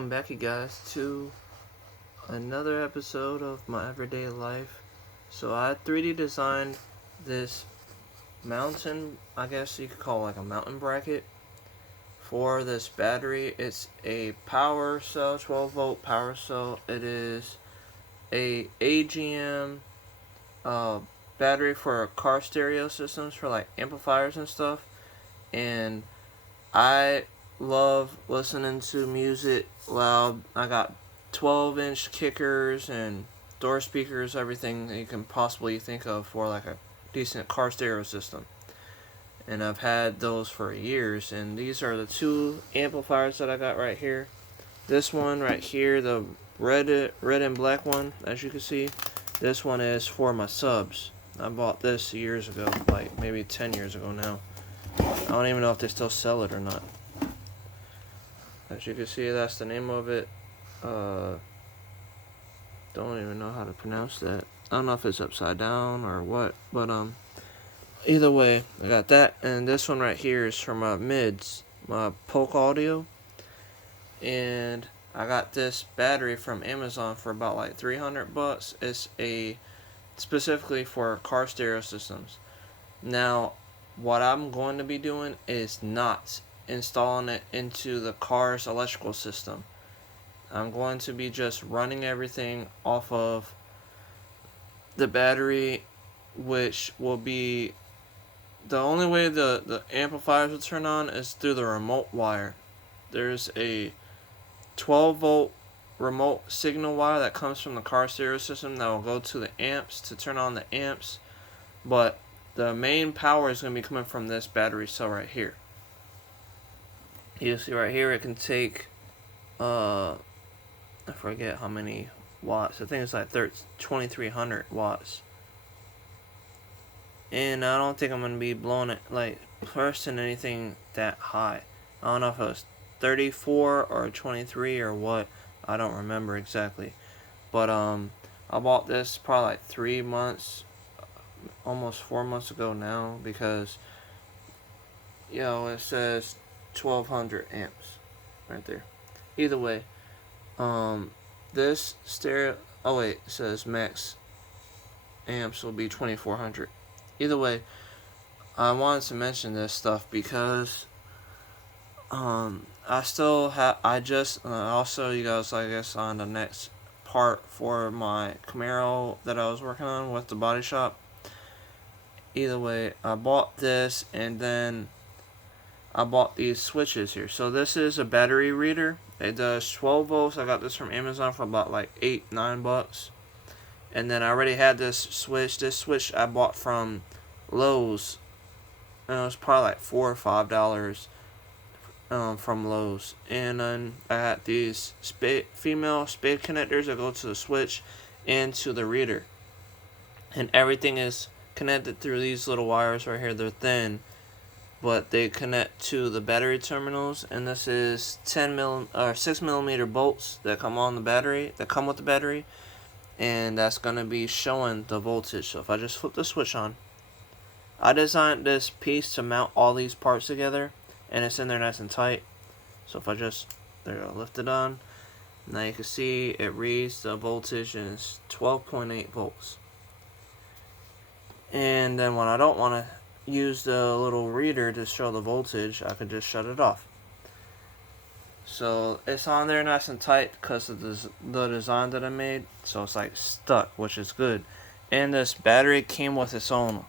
Welcome back, you guys, to another episode of my everyday life. So I 3D designed this mountain, I guess you could call it like a mountain bracket for this battery. It's a power cell, 12 volt power cell. It is a AGM uh, battery for car stereo systems for like amplifiers and stuff. And I love listening to music loud. I got 12-inch kickers and door speakers, everything that you can possibly think of for like a decent car stereo system. And I've had those for years. And these are the two amplifiers that I got right here. This one right here, the red and black one, as you can see. This one is for my subs. I bought this years ago, like maybe 10 years ago now. I don't even know if they still sell it or not. As you can see, that's the name of it. Don't even know how to pronounce that. I don't know if it's upside down or what, but either way, I got that, and this one right here is for my mids, my Polk Audio, and I got this battery from Amazon for about like $300. It's specifically for car stereo systems. Now, what I'm going to be doing is not installing it into the car's electrical system. I'm going to be just running everything off of the battery, which will be the only way the amplifiers will turn on is through the remote wire. There's a 12 volt remote signal wire that comes from the car stereo system that will go to the amps to turn on the amps, but the main power is going to be coming from this battery cell right here. You see right here, it can take I forget how many watts. I think it's like 2300 watts. And I don't think I'm going to be blowing it, like, pressing anything that high. I don't know if it was 34 or 23 or what. I don't remember exactly. But, I bought this probably like 3 months, almost 4 months ago now, because, it says 1200 amps right there. Either way, this stereo, oh wait, it says max amps will be 2400. Either way, I wanted to mention this stuff because I still have, I'll show you guys, I guess, on the next part for my Camaro that I was working on with the body shop. Either way, I bought this, and then I bought these switches here. So this is a battery reader. It does 12 volts. I got this from Amazon for about like $8-9. And then I already had this switch. This switch I bought from Lowe's, and it was probably like $4 or $5 from Lowe's. And then I had these female spade connectors that go to the switch and to the reader. And everything is connected through these little wires right here. They're thin, but they connect to the battery terminals, and this is 6mm bolts that come on the battery, that come with the battery, and that's going to be showing the voltage. So if I just flip the switch on, I designed this piece to mount all these parts together, and it's in there nice and tight. So if I just, there you go, lift it on, now you can see it reads the voltage, and it's 12.8 volts. And then when I don't want to use the little reader to show the voltage, I could just shut it off. So it's on there nice and tight because of the design that I made. So it's like stuck, which is good. And this battery came with its own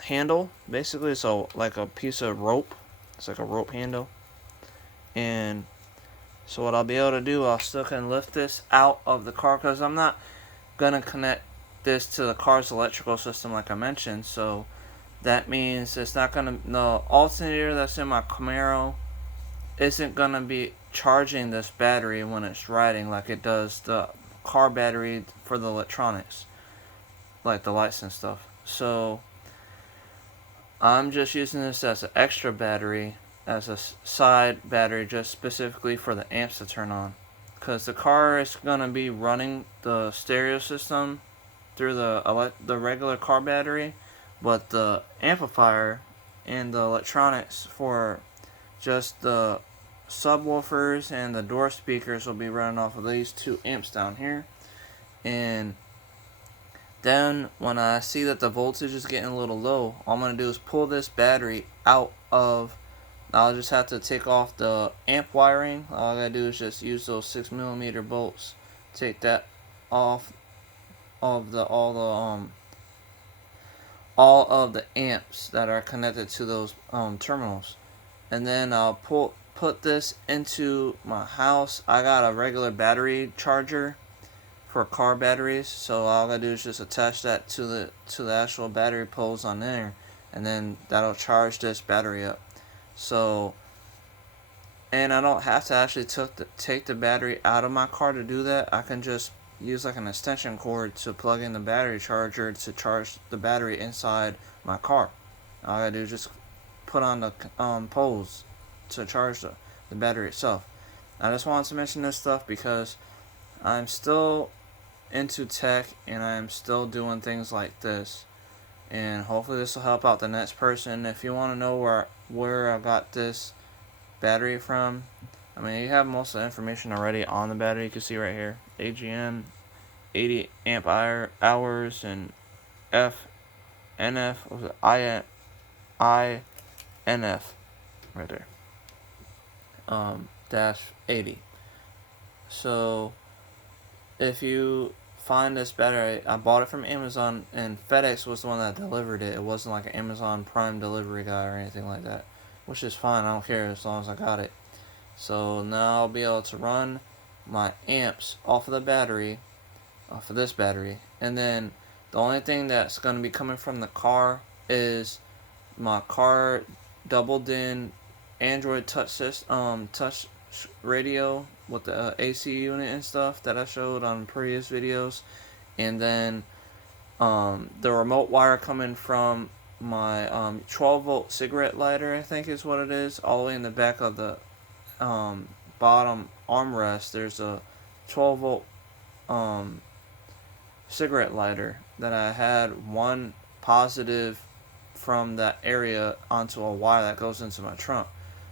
handle, basically. So like a piece of rope. It's like a rope handle. And so what I'll be able to do, I'll still can lift this out of the car because I'm not gonna connect this to the car's electrical system like I mentioned. So that means it's not gonna, the alternator that's in my Camaro isn't gonna be charging this battery when it's riding like it does the car battery for the electronics, like the lights and stuff. So I'm just using this as an extra battery, as a side battery, just specifically for the amps to turn on, because the car is gonna be running the stereo system through the regular car battery, but the amplifier and the electronics for just the subwoofers and the door speakers will be running off of these 2 amps down here. And then when I see that the voltage is getting a little low, all I'm going to do is pull this battery out of, I'll just have to take off the amp wiring. All I got to do is just use those 6mm bolts, take that off of all of the amps that are connected to those terminals. And then I'll put this into my house. I got a regular battery charger for car batteries, so all I gotta do is just attach that to the actual battery poles on there, and then that'll charge this battery up. So, and I don't have to actually take the battery out of my car to do that. I can just use like an extension cord to plug in the battery charger to charge the battery inside my car. All I gotta do is just put on the poles to charge the battery itself. I just wanted to mention this stuff because I'm still into tech and I'm still doing things like this, and hopefully this will help out the next person. If you want to know where I got this battery from, I mean, you have most of the information already on the battery. You can see right here, AGM, 80 amp hours, and NF, what was it, INF right there, dash 80. So if you find this battery, I bought it from Amazon, and FedEx was the one that delivered it. It wasn't like an Amazon Prime delivery guy or anything like that, which is fine. I don't care as long as I got it. So now I'll be able to run my amps off of the battery, off of this battery, and then the only thing that's going to be coming from the car is my car doubled in Android touch radio with the AC unit and stuff that I showed on previous videos, and then the remote wire coming from my 12-volt cigarette lighter, I think is what it is, all the way in the back of the bottom armrest. There's a 12-volt cigarette lighter that I had one positive from that area onto a wire that goes into my trunk.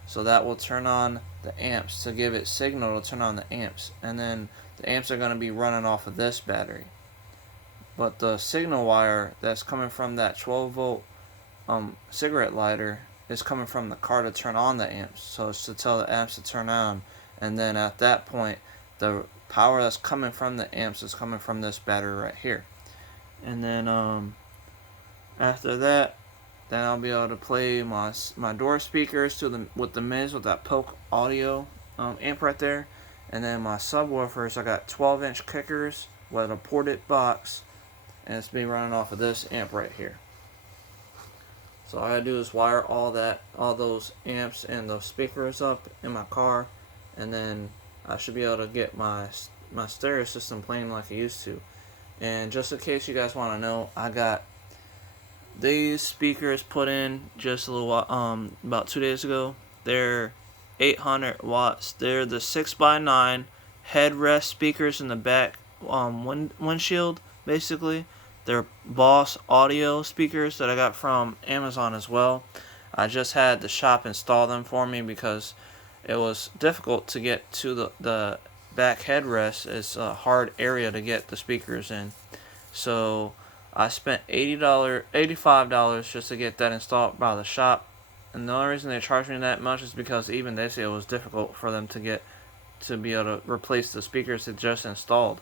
So that will turn on the amps to give it signal to turn on the amps. And then the amps are going to be running off of this battery. But the signal wire that's coming from that 12-volt cigarette lighter is coming from the car to turn on the amps. So it's to tell the amps to turn on. And then at that point, the power that's coming from the amps is coming from this battery right here. And then after that, then I'll be able to play my door speakers with the Miz with that Polk audio amp right there. And then my subwoofers, I got 12-inch kickers with a ported box, and it's being running off of this amp right here. So all I gotta do is wire all those amps and those speakers up in my car, and then I should be able to get my stereo system playing like it used to. And just in case you guys want to know, I got these speakers put in just a little while, about 2 days ago. They're 800 watts. They're the 6x9 headrest speakers in the back windshield, basically. They're Boss audio speakers that I got from Amazon as well. I just had the shop install them for me because it was difficult to get to the back headrest. It's a hard area to get the speakers in. So I spent $85 just to get that installed by the shop. And the only reason they charged me that much is because even they say it was difficult for them to be able to replace the speakers they just installed.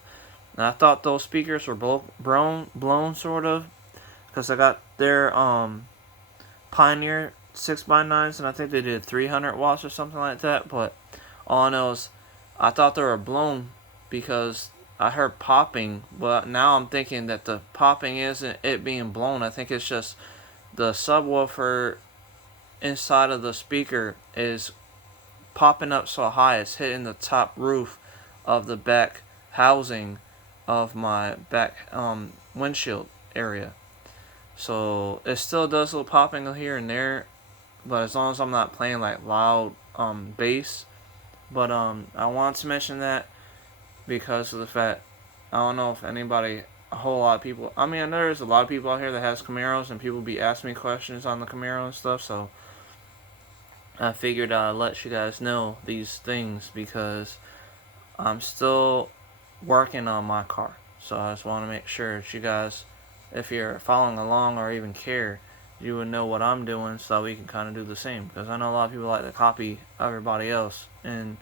And I thought those speakers were blown sort of, because I got their Pioneer 6x9s, and I think they did 300 watts or something like that. But all I know is I thought they were blown because I heard popping, but now I'm thinking that the popping isn't it being blown. I think it's just the subwoofer inside of the speaker is popping up so high it's hitting the top roof of the back housing of my back windshield area. So it still does a little popping here and there, but as long as I'm not playing like loud bass. But I wanted to mention that because of the fact, I don't know if a whole lot of people, I mean, I know there's a lot of people out here that has Camaros, and people be asking me questions on the Camaro and stuff, so I figured I'd let you guys know these things because I'm still working on my car. So I just want to make sure that you guys, if you're following along or even care, you would know what I'm doing so we can kind of do the same. Because I know a lot of people like to copy everybody else. And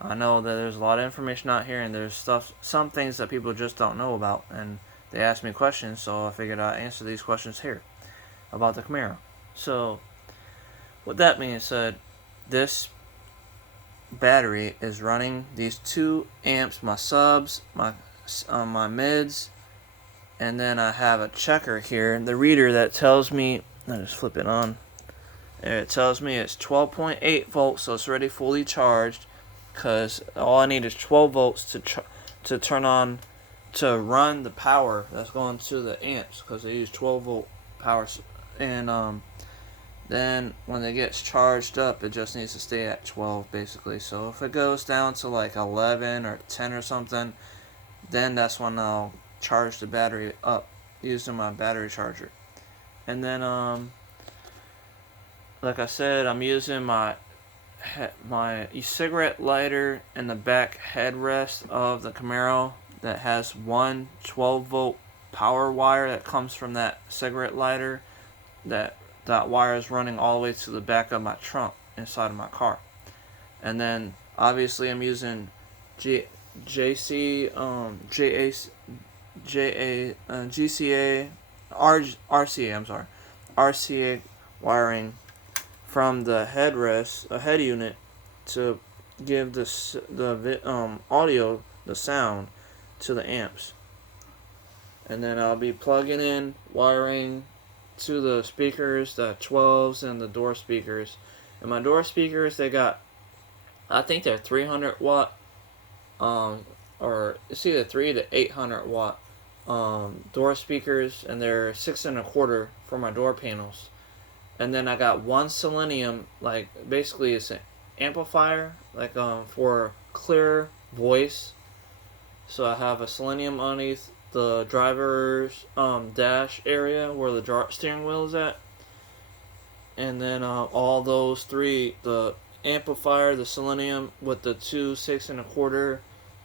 I know that there's a lot of information out here and there's some things that people just don't know about. And they ask me questions, so I figured I'd answer these questions here about the Camaro. So, with that being said, this battery is running these 2 amps, my subs, my mids, and then I have a checker here, the reader that tells me, I just flip it on, it tells me it's 12.8 volts, so it's already fully charged, because all I need is 12 volts to turn on, to run the power that's going to the amps, because they use 12 volt power, and then when it gets charged up, it just needs to stay at 12 basically. So if it goes down to like 11 or 10 or something, then that's when I'll charge the battery up using my battery charger. And then like I said, I'm using my cigarette lighter in the back headrest of the Camaro that has one 12 volt power wire that comes from that cigarette lighter. That wire is running all the way to the back of my trunk inside of my car. And then obviously I'm using GCA RCA wiring from the headrest, head unit, to give the audio, the sound, to the amps. And then I'll be plugging in wiring to the speakers, the 12s and the door speakers. And my door speakers, they got, I think they're 300 watt, or it's either 3 to 800 watt door speakers, and they're 6 1/4 for my door panels. And then I got one selenium, like basically it's an amplifier, like for clear voice. So I have a selenium underneath the driver's dash area where the steering wheel is at, and then all those 3, the amplifier, the selenium, with the 2 6 1/4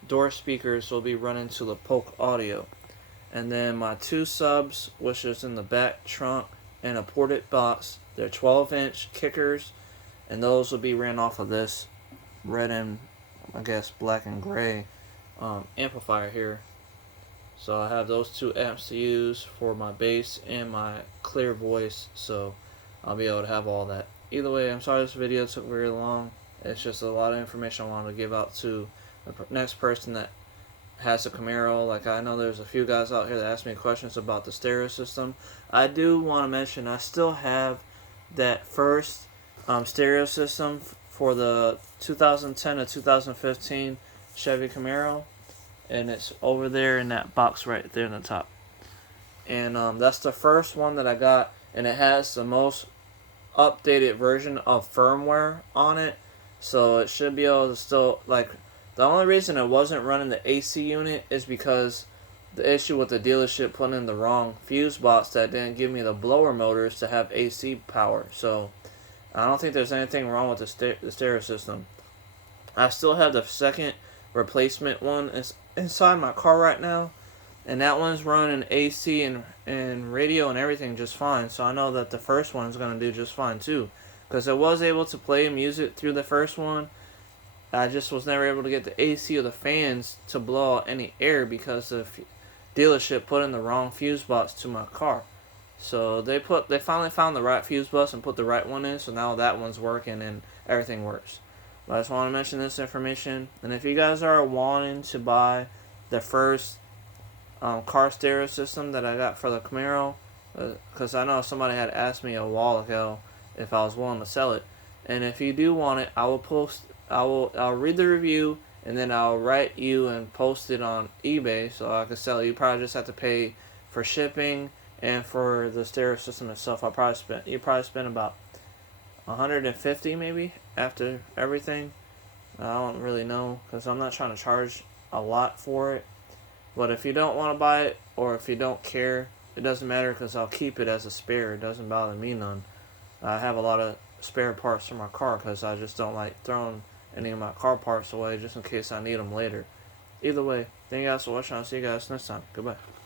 door speakers, will be running to the Polk audio. And then my 2 subs, which is in the back trunk and a ported box, they're 12-inch kickers, and those will be ran off of this red and I guess black and gray amplifier here. So I have those 2 amps to use for my bass and my clear voice, so I'll be able to have all that. Either way, I'm sorry this video took very long. It's just a lot of information I wanted to give out to the next person that has a Camaro. Like, I know there's a few guys out here that ask me questions about the stereo system. I do want to mention I still have that first stereo system for the 2010 to 2015 Chevy Camaro. And it's over there in that box right there in the top. And that's the first one that I got, and it has the most updated version of firmware on it, so it should be able to still, like, the only reason it wasn't running the AC unit is because the issue with the dealership putting in the wrong fuse box that didn't give me the blower motors to have AC power. So I don't think there's anything wrong with the stereo system. I still have the second replacement one inside my car right now, and that one's running AC and radio and everything just fine. So I know that the first one's going to do just fine too, because I was able to play music through the first one. I just was never able to get the AC or the fans to blow out any air because the dealership put in the wrong fuse box to my car. So they finally found the right fuse box and put the right one in, so now that one's working and everything works. But I just want to mention this information. And if you guys are wanting to buy the first car stereo system that I got for the Camaro, because I know somebody had asked me a while ago if I was willing to sell it. And if you do want it, I'll read the review, and then I'll write you and post it on eBay so I can sell it. You probably just have to pay for shipping and for the stereo system itself. You probably spend about $150 maybe after everything. I don't really know because I'm not trying to charge a lot for it. But if you don't want to buy it, or if you don't care, it doesn't matter because I'll keep it as a spare. It doesn't bother me none. I have a lot of spare parts for my car because I just don't like throwing any of my car parts away just in case I need them later. Either way, thank you guys for watching. I'll see you guys next time. Goodbye.